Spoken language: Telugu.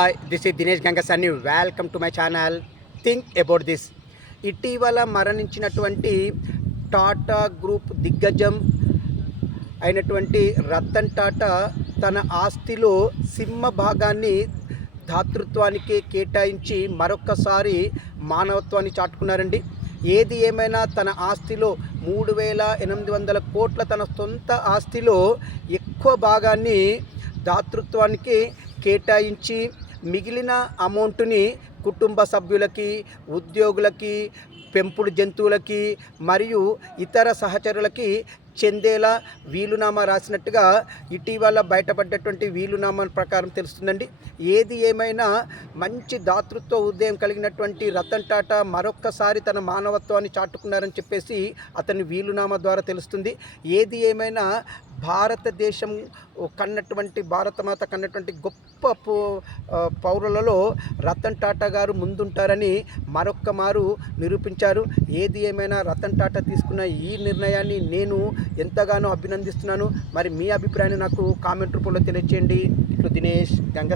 Hi, this is Dinesh Gangasani. Welcome to my channel think about this. ఇటీవల మరణించినటువంటి టాటా గ్రూప్ దిగ్గజం అయినటువంటి రతన్ టాటా తన ఆస్తిలో సింహ భాగాన్ని దాతృత్వానికి కేటాయించి మరొక్కసారి మానవత్వాన్ని చాటుకున్నారండి. ఏది ఏమైనా తన ఆస్తిలో 3,800 కోట్ల తన సొంత ఆస్తిలో ఎక్కువ భాగాన్ని దాతృత్వానికి కేటాయించి మిగిలిన అమౌంట్ని కుటుంబ సభ్యులకి, ఉద్యోగులకి, పెంపుడు జంతువులకి మరియు ఇతర సహచరులకి చెందేలా వీలునామా రాసినట్టుగా ఇటీవల బయటపడ్డటువంటి వీలునామా ప్రకారం తెలుస్తుందండి. ఏది ఏమైనా మంచి దాతృత్వ ఉదయం కలిగినటువంటి రతన్ టాటా మరొక్కసారి తన మానవత్వాన్ని చాటుకున్నారని చెప్పేసి అతని వీలునామా ద్వారా తెలుస్తుంది. ఏది ఏమైనా భారతదేశం కన్నటువంటి భారతమాత కన్నటువంటి గొప్ప పౌరులలో రతన్ టాటా గారు ముందుంటారని మరొక్క మారు నిరూపించారు. ఏది ఏమైనా రతన్ టాటా తీసుకున్న ఈ నిర్ణయాన్ని నేను ఎంతగానో అభినందిస్తున్నాను. మరి మీ అభిప్రాయాన్ని నాకు కామెంట్ రూపంలో తెలియజేయండి. ఇట్లు దినేష్ గంగ.